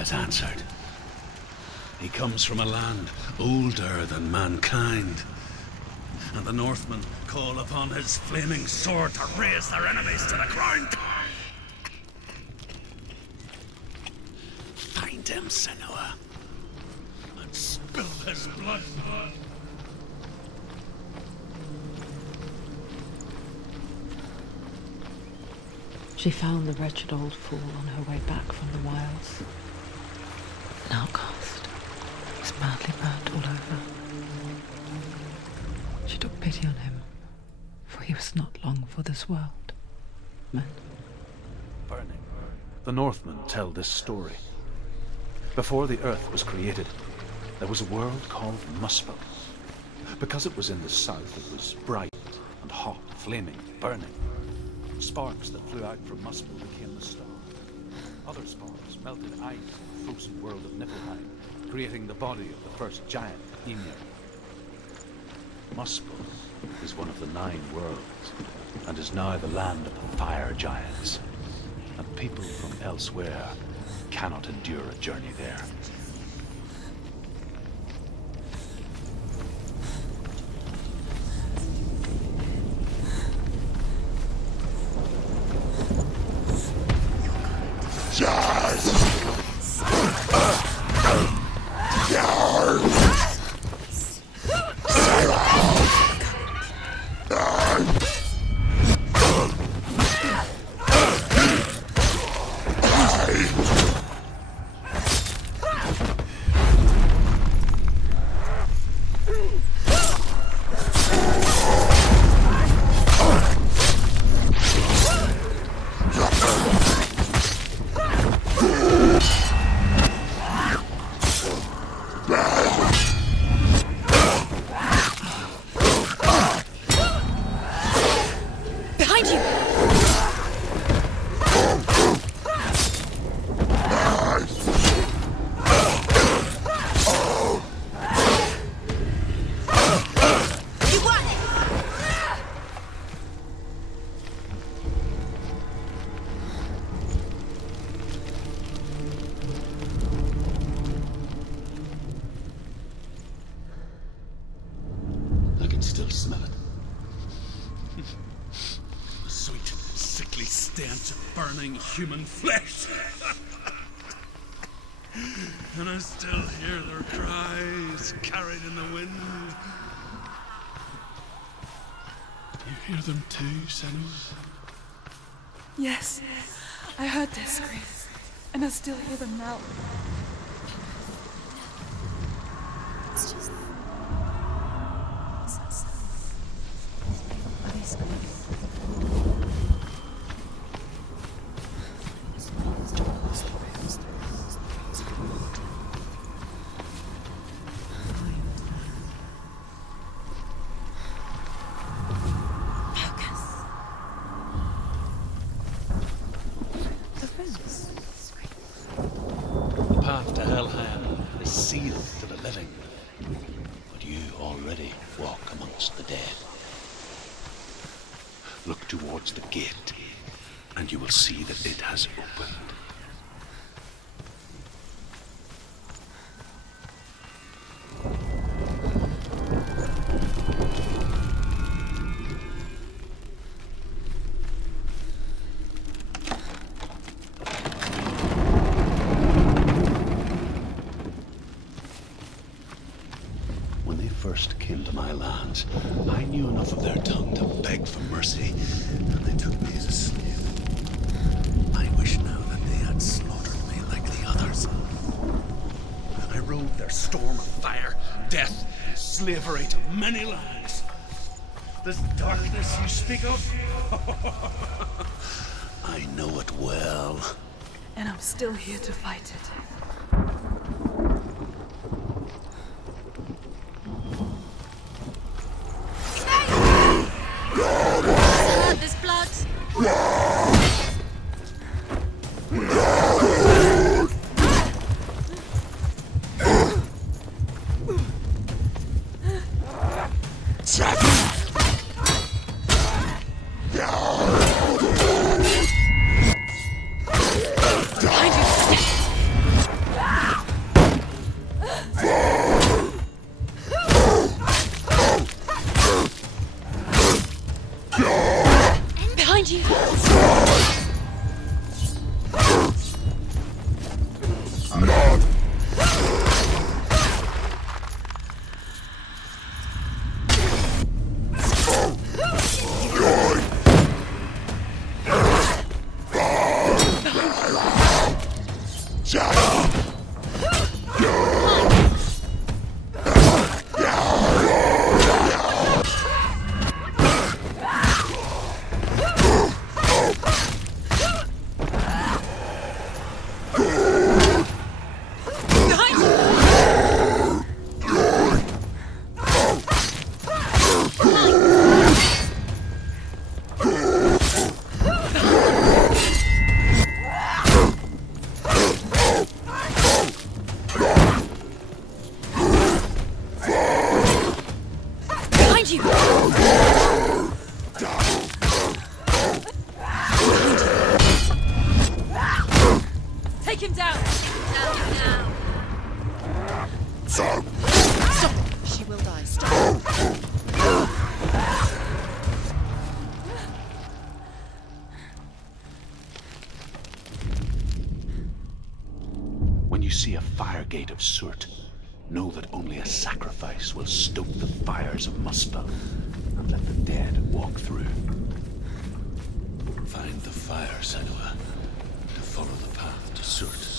has answered. He comes from a land older than mankind, and the Northmen call upon his flaming sword to raise their enemies to the ground. Find him, Senua, and spill his blood. She found the wretched old fool on her way back from the wilds. An outcast. He's badly burnt all over. She took pity on him, for he was not long for this world. Men. Burning. The Northmen tell this story. Before the earth was created, there was a world called missable. Because it was in the south, it was bright and hot, flaming, burning. Sparks that flew out from missable became the star. Other sparks melted ice in the frozen world of Niflheim, creating the body of the first giant, Ymir. Missable is one of the 9 worlds, and is now the land of the fire giants. And people from elsewhere cannot endure a journey there. Still smell it. The sweet, sickly stench of burning human flesh. And I still hear their cries carried in the wind. You hear them too, Senua? Yes, I heard their screams, and I still hear them now. It's just... Are they screaming? The path to Helheim is sealed to the living, but you already walk amongst the dead. Look towards the gate, and you will see that it has opened. When they first came to my lands, I knew enough of their tongue to beg for mercy, and they took me as a slave. I wish now that they had slaughtered me like the others. I rode their storm of fire, death, and slavery to many lands. This darkness you speak of, I know it well. And I'm still here to fight it. This blood. behind you! Take him down! Now! Stop! She will die. Stop! When you see a fire gate of Surt, know that only a sacrifice will stoke the fires of Muspel and let the dead walk through. Find the fire, Senua, to follow the path to Surt.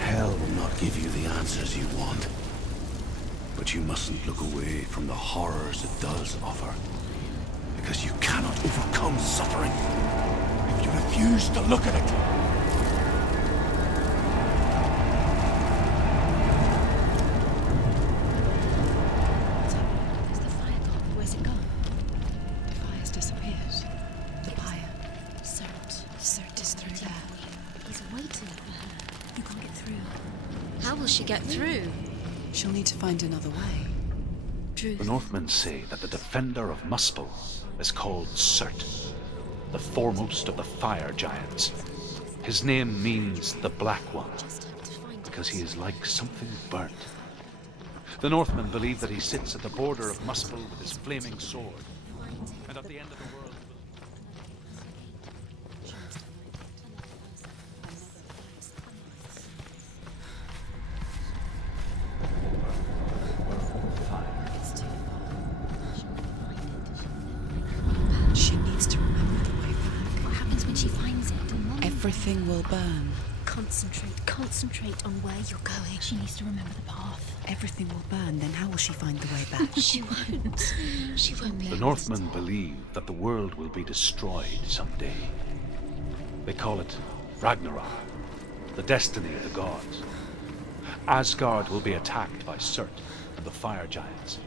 Hell will not give you the answers you want. But you mustn't look away from the horrors it does offer. Because you cannot overcome suffering if you refuse to look at it. Where's the fire gone? Where's it gone? The fire's disappeared. The pyre. Surt is through there. He's waiting for her. You can't get through. How will she get through? She'll need to find another way. The Northmen say that the defender of Muspel is called Surt, the foremost of the fire giants. His name means the Black One, because he is like something burnt. The Northmen believe that he sits at the border of Muspel with his flaming sword, and at the end of the world... She needs to remember the way back. What happens when she finds it? Everything will burn. Concentrate on where you're going. She needs to remember the path. Everything will burn, then how will she find the way back? She won't. She won't be The able Northmen believe that the world will be destroyed someday. They call it Ragnarok, the destiny of the gods. Asgard will be attacked by Surt and the fire giants.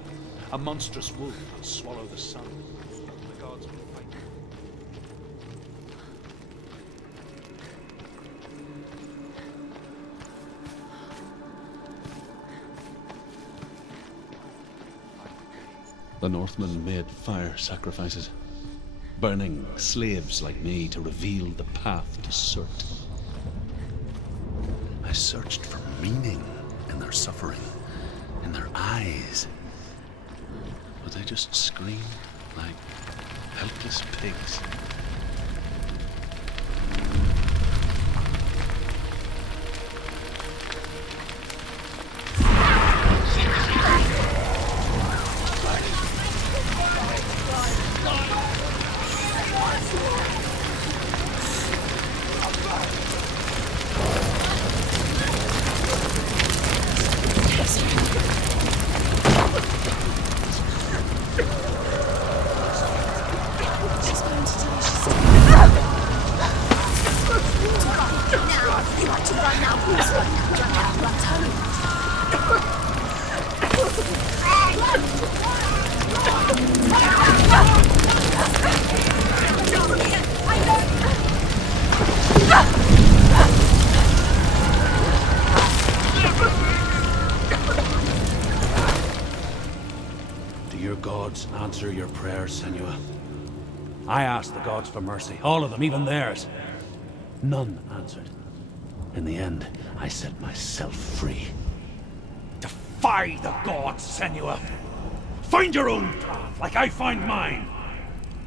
A monstrous wolf will swallow the sun. The gods will fight. The Northmen made fire sacrifices, burning slaves like me to reveal the path to Surt. I searched for meaning in their suffering, in their eyes. But they just screamed like helpless pigs. Do your gods answer your prayers, Senua? I asked the gods for mercy, all of them, even theirs. None answered. In the end, I set myself free. Defy the gods, Senua! Find your own path, like I find mine!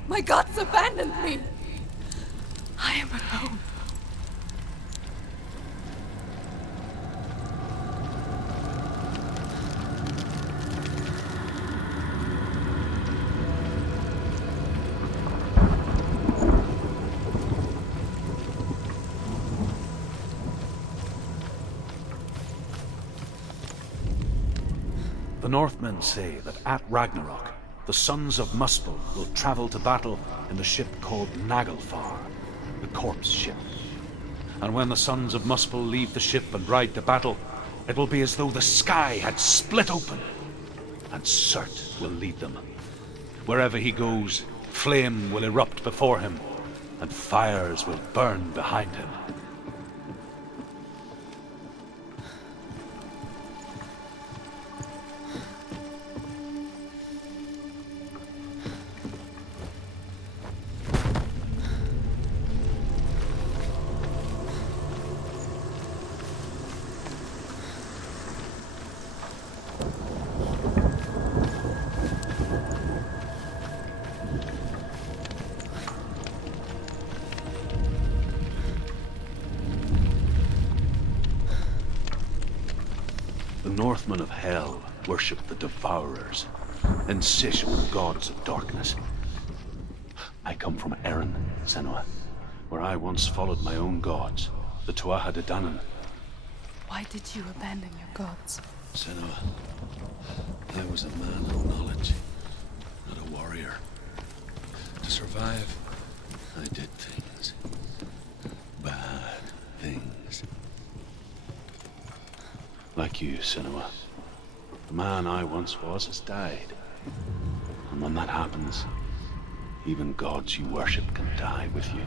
My gods abandoned me. I am alone. The Northmen say that at Ragnarok, the sons of Muspel will travel to battle in the ship called Naglfar, the corpse ship. And when the sons of Muspel leave the ship and ride to battle, it will be as though the sky had split open, and Surt will lead them. Wherever he goes, flame will erupt before him, and fires will burn behind him. The Northmen of Hell worship the Devourers, insatiable gods of darkness. I come from Erin, Senua, where I once followed my own gods, the Tuatha De Danann. Why did you abandon your gods? Senua, I was a man of knowledge, not a warrior. To survive, I did things. Bad things. Like you, Senua. The man I once was has died. And when that happens, even gods you worship can die with you.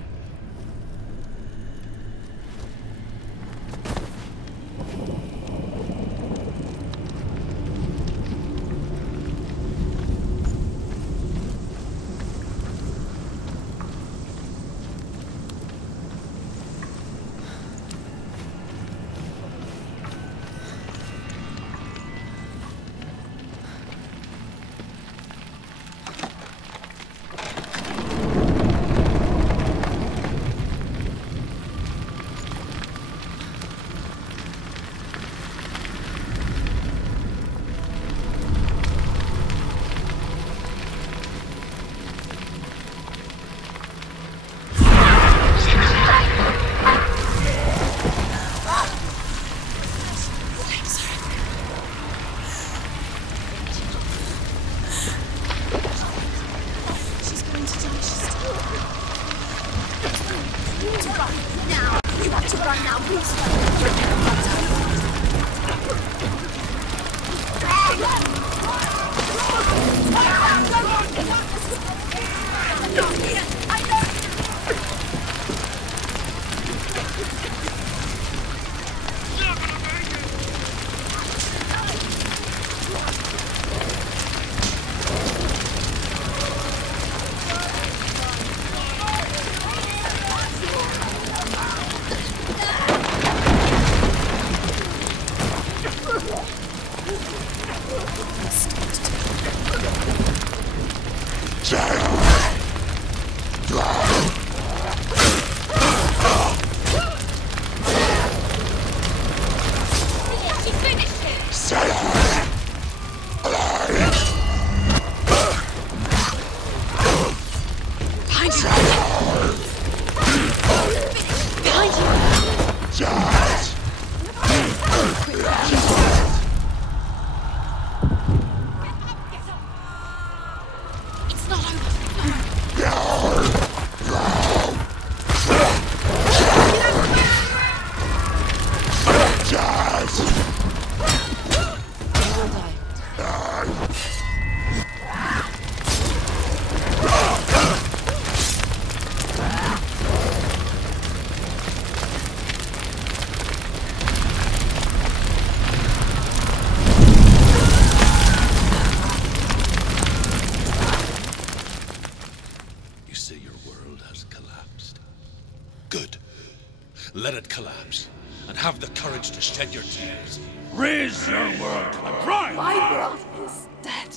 Let it collapse, and have the courage to shed your tears. Raise your world to the ground! My world is dead.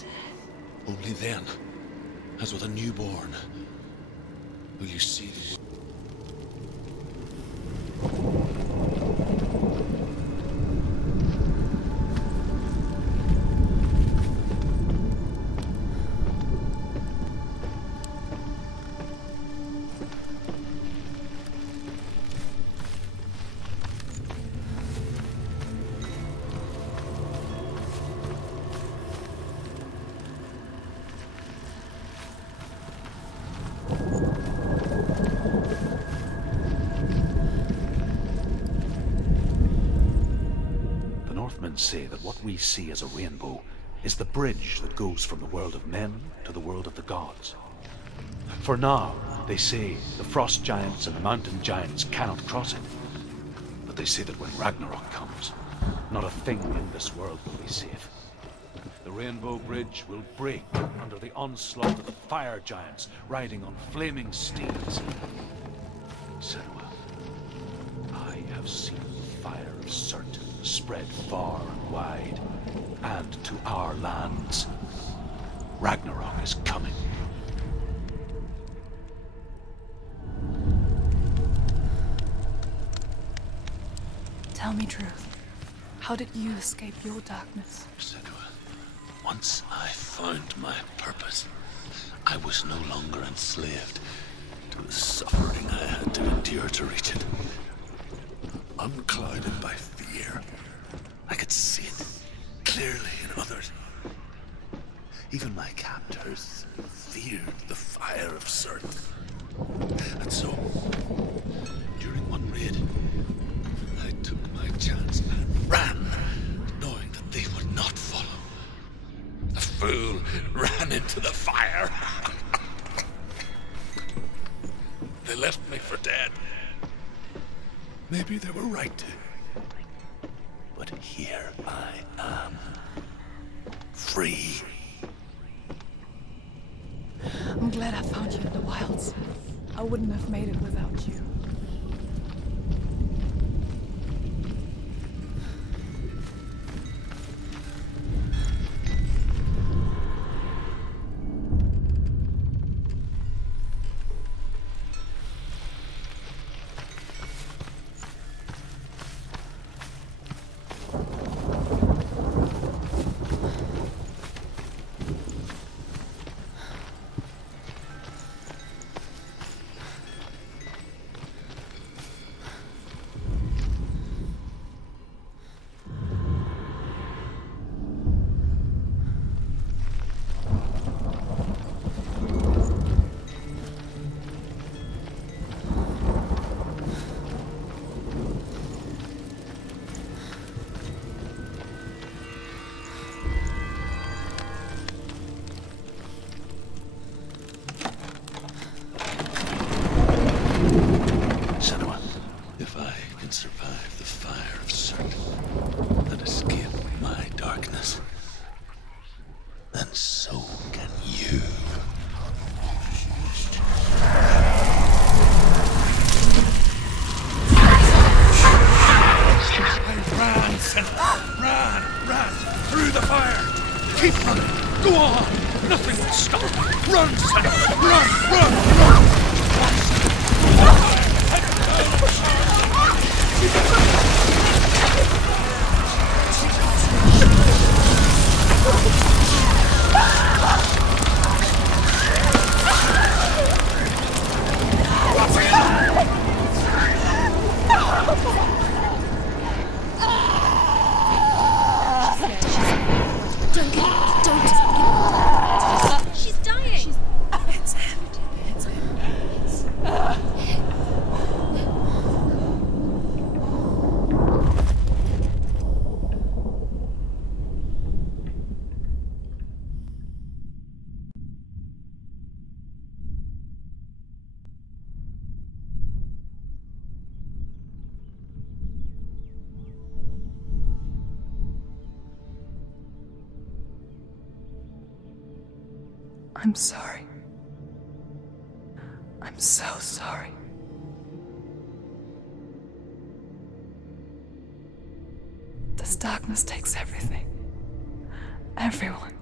Only then, as with a newborn, will you see the world. say that what we see as a rainbow is the bridge that goes from the world of men to the world of the gods. For now, they say the frost giants and the mountain giants cannot cross it. But they say that when Ragnarok comes, not a thing in this world will be safe. The Rainbow Bridge will break under the onslaught of the fire giants riding on flaming steeds. Senua, I have seen the fire of Surt spread far and wide, and to our lands. Ragnarok is coming. Tell me truth. How did you escape your darkness? Senua, once I found my purpose, I was no longer enslaved to the suffering I had to endure to reach it. Unclouded by fear, I could see it clearly in others. Even my captors feared the fire of Surt. And so, during one raid, I took my chance and ran, knowing that they would not follow. The fool ran into the fire. They left me for dead. Maybe they were right to. But here I am. Free. I'm glad I found you in the wilds. I wouldn't have made it without you. Survive the fire of Surt and escape my darkness, then so can you. Ran, Senua! Ran! Through the fire! Keep running! Go on! Nothing will stop me! Run, Senua! Run! She's dying! It's him. It's him. I'm sorry. I'm so sorry. This darkness takes everything. Everyone.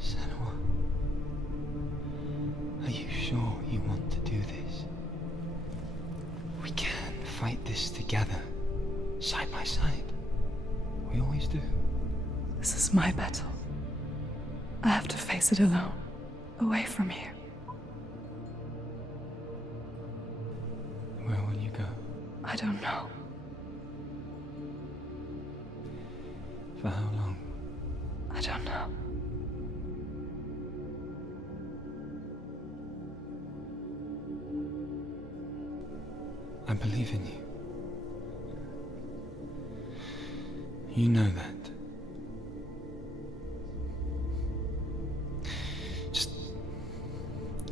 Senua, are you sure you want to do this? We can fight this together, side by side. We always do. This is my battle. I have to face it alone, away from here. Where will you go? I don't know. For how long? I don't know. I believe in you. You know that.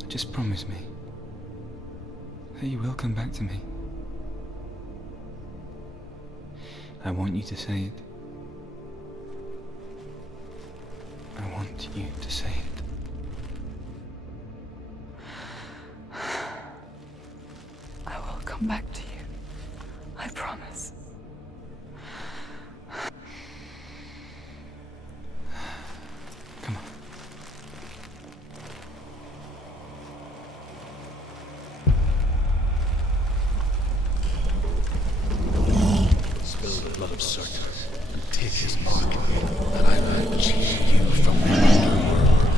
Just promise me that you will come back to me. I want you to say it. I want you to say it. I will come back to you. I promise. Come on. Spill the blood of Surt and take his mark, and I will cheat you from the underworld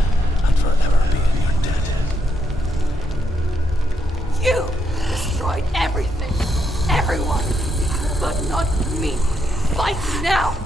and forever be in your debt. You destroyed everything, everyone, but not me. Fight now!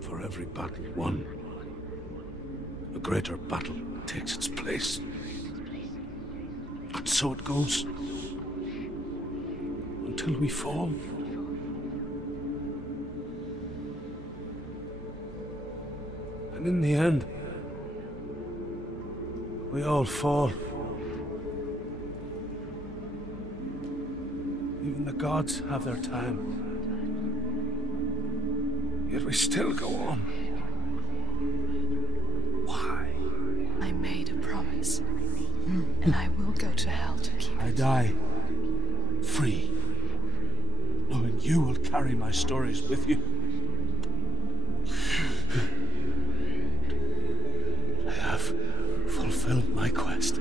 For every battle won, a greater battle takes its place. And so it goes. Until we fall. And in the end, we all fall. Even the gods have their time. Yet we still go on. Why? I made a promise, and I will go to hell to keep I it. die free, knowing you will carry my stories with you. I have fulfilled my quest.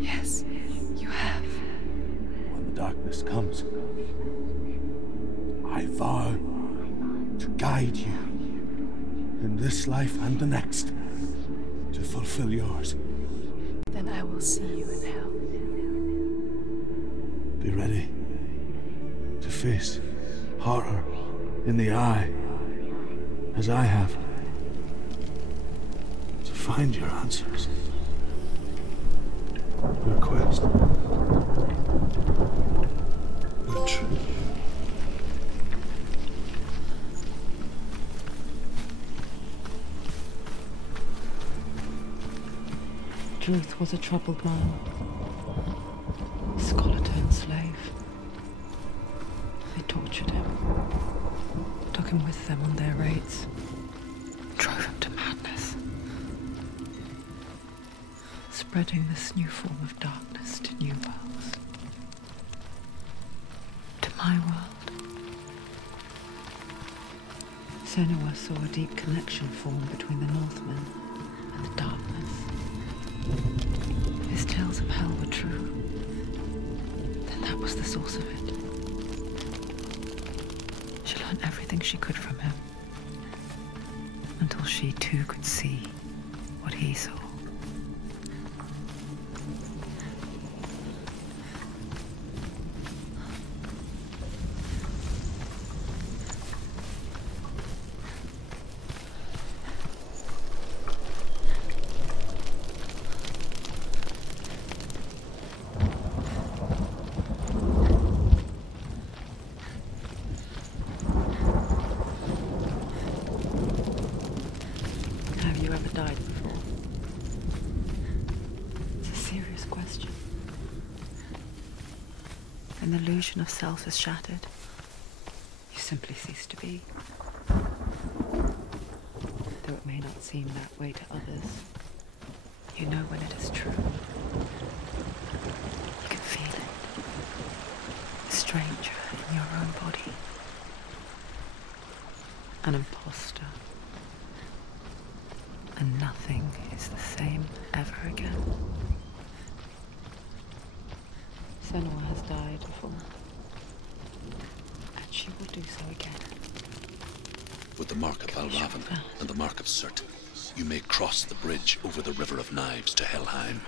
Yes, you have. When the darkness comes, I vow to guide you in this life and the next to fulfill yours. Then I will see you in hell. Be ready to face horror in the eye, as I have, to find your answers. Your quest. Your truth. Druth was a troubled man, scholar turned slave. They tortured him, took him with them on their raids, drove him to madness, spreading this new form of darkness to new worlds. To my world. Senua saw a deep connection form between the Northmen and the darkness. His tales of hell were true. Then that was the source of it. She learned everything she could from him, until she too could see what he saw. you ever died before? It's a serious question. An illusion of self is shattered. You simply cease to be. Though it may not seem that way to others, you know when it is true. You can feel it. A stranger in your own body. An imposter. And nothing is the same ever again. Senua has died before. And she will do so again. With the mark of Valravan and the mark of Surt, you may cross the bridge over the River of Knives to Helheim.